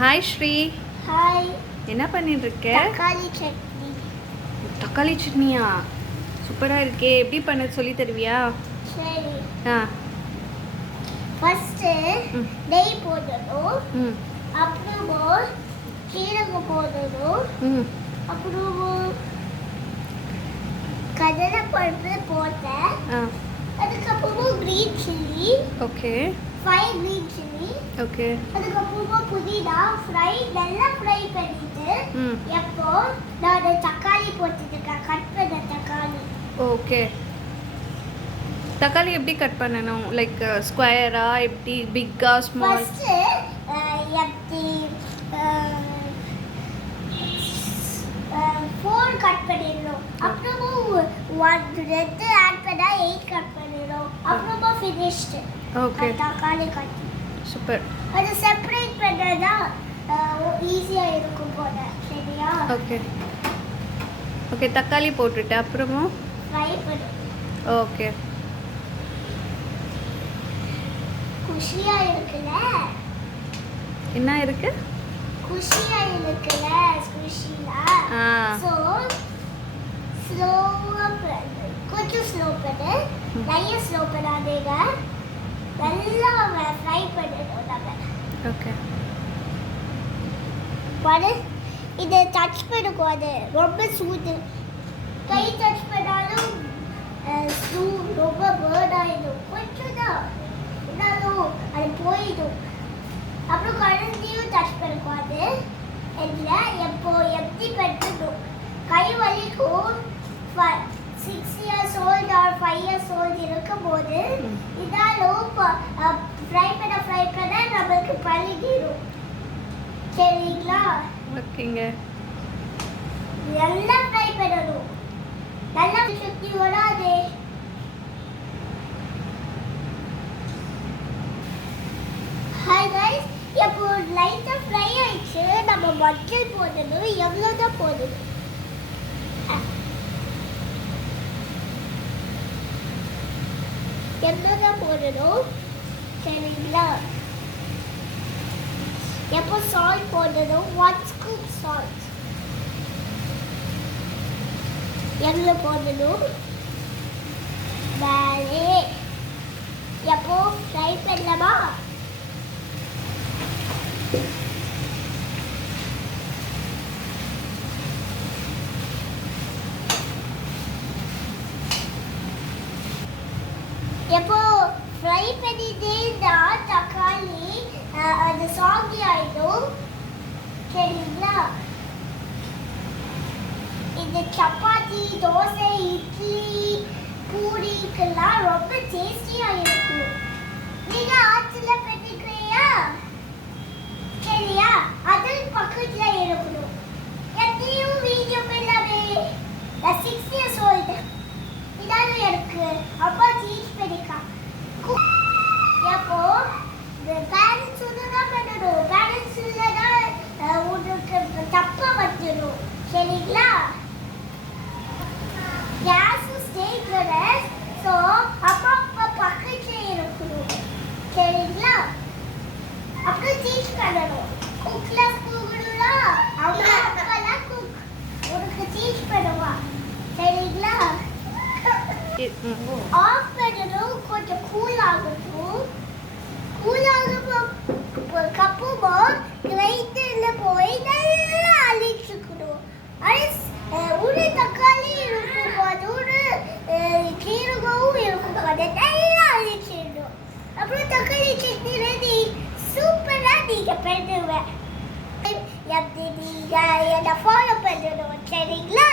Hi Sri. Hi. என்ன பண்ணிட்டு இருக்க? தக்காளி சட்னி. தக்காளி சட்னியா? சூப்பராக இருக்கே. எப்படி பண்ண சொல்லி தருவியா? சரி. ஃபர்ஸ்ட் நெய் போடணும். அப்புறமா சீரகம் போடணும். அப்புறமா கடலை பருப்பு போட்டேன். அதுக்கப்புறமா green chilli. Okay. 5 green chilli. Okay. அதுக்கப்புறமா புதினா நல்லா ஃப்ரை பண்ணிட்டு எப்போ நான் தக்காளி போட்டுருக்கேன். கட் பண்ண தக்காளி. ஓகே. தக்காளி எப்படி கட் பண்ணணும்? லைக் ஸ்கொயரா, எப்படி பிக்கா, ஸ்மால்? ஃபர்ஸ்ட் எப்படி 4 கட் பண்ணிடணும். அப்புறமா 2 ஆட் பண்ணா 8 கட் பண்ணிடணும். அப்புறமா ஃபினிஷ்டு. ஓகே. தக்காளி கட். சூப்பர். அது செப்பரேட் பண்ணா ஈஸியா இருக்கும் போல. சரியா? ஓகே. ஓகே, தக்காளி போட்டுட்டு அப்புறமா ஃப்ரை பண்ணு. ஓகே. குஷியா இருக்குல? என்ன இருக்கு? குஷியா இருக்குல? குஷியா. சோ ஸ்லோவா பண்ணு. கொஞ்சம் ஸ்லோ பண்ணு. நிறைய ஸ்லோ பண்ணாதீங்க. நல்லா ஃப்ரை பண்ணணும் நம்ம. ஓகே. பாரு, இதை டச் பண்ணக்கூடாது. ரொம்ப சூடு. கை டச் பண்ணாலும் ரொம்ப பேர்ட் ஆயிடும். கொஞ்சம் தான் இருந்தாலும் அது போயிடும். அப்புறம் கழுந்தியும் டச் பண்ணக்கூடாது. இல்லை எப்போ எப்படி பண்ணணும்? கை வலிக்கும். 6 years old or 5 years old இருக்கும்போது இதாலும் ஃப்ரை பண்ண நம்மளுக்கு பழகிடும். சரிங்களா? ஓகேங்க. நல்லா ஃப்ரை பண்ணணும். நல்லா சக்தி வராது. ஹாய் கைஸ், இப்போ லைட்டா ஃப்ரை ஆயிடுச்சு. நம்ம மஞ்சள் போடணும். எவ்வளோதான் போடணும்? எவ்வளோதான் போடணும்? சரிங்களா? எப்போ சால்ட் போடணும்? 1 scoop சால்ட். எவ்வளோ போடணும்? வேறு எப்போ ஃப்ரை பண்ணலாமா? எப்போ ஃப்ரை பண்ணிட்டே இருந்தால் தக்காளி அது சாகி ஆயிடும். சரிங்களா? இது சப்பாத்தி, தோசை, இட்லி, பூரிக்கெல்லாம் ரொம்ப டேஸ்டியாக இருக்கும். நீங்கள் ஆற்றுல பண்ணிக்கிறியா? சரியா? அது பக்கத்தில் இருக்கணும். எத்தையும் வீடியோ பண்ணலாமே. 6 years old. இதாலும் எனக்கு அப்பா டீச் பண்ணிக்கா. எப்போ பேரண்ட்ஸ் தான் பண்ணணும். பேரண்ட்ஸ் இல்லைன்னா உனக்கு தப்பாக வந்துடும். சரிங்களா? Case state. ஸோ அப்பா பக்கத்தில் இருக்கணும். சரிங்களா? அப்புறம் டீச் பண்ணணும். குக்லாம் போகணும்னா அவங்க அப்பாலாம் குக் உனக்கு டீச் பண்ணுவா. சரிங்களா? ஆஃப் பண்ணணும். கொஞ்சம் கூல் ஆகட்டும். கூல் ஆகும் கப்புமா கிரைண்டரில் போய் நல்லா அழிச்சுக்கணும். ஒரு தக்காளி இருக்கும், அதோட கீரகமும் இருக்கும். அதை நல்லா அழிச்சிடணும். அப்புறம் தக்காளி சட்னி ரெடி. சூப்பராக நீங்கள் பண்ணுவேன். எப்படி நீங்கள் என்னை ஃபாலோ பண்ணணும். சரிங்களா?